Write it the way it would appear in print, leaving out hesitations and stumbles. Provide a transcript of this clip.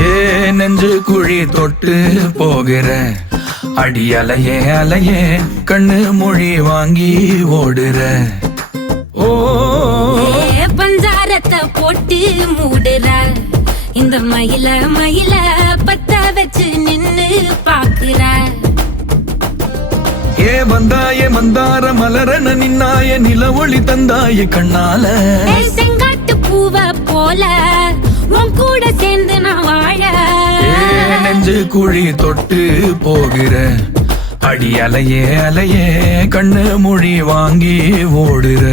ஏ நெஞ்சு குழி தொட்டு போகிற அடி அலையே அலையே கண்ணு மொழி வாங்கி ஓடுற. ஓ பஞ்சாரத்தை போட்டு மூடுற இந்த மயில மயில பத்த வச்சு நின்னு பாக்குற. ஏ வந்தாய மந்தார மலரன நின்னாய நில ஒளி தந்தாய கண்ணால. செங்காட்டு பூவ போல உன் கூட சேர்ந்து நான் வாழ. நெஞ்சு குழி தொட்டு போகிற அடி அலையே அலையே கண்ணு மொழி வாங்கி ஓடுற.